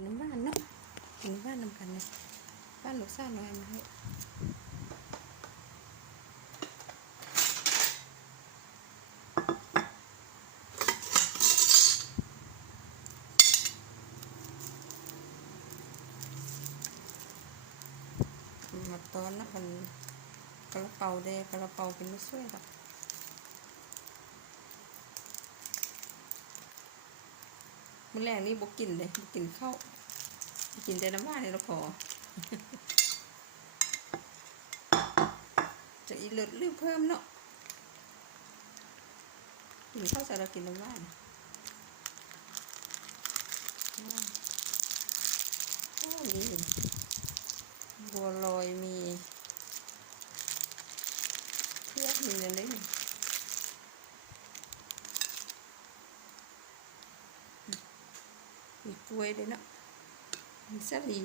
กินน้ำบ้านเนาะกินน้ำบ้านนำกันเนาะบ้านลูกซ่าน้อยมาให้มาตอนนะคนกระเป๋าแดงกระเป๋าเป็นไม่ช่วยหรอกมื้อแรกนี่บอกกินเลยกินข้าวกินแต่น้ำบ้านนี่เราพอจะอีเลิศหรือเพิ่มเนาะกินข้าวใส่เรากินน้ำบ้านโอ้นี่บัวลอยมีเพื่อมีอะไรเลยมีกล้วยด้วยเนาะมีสาลี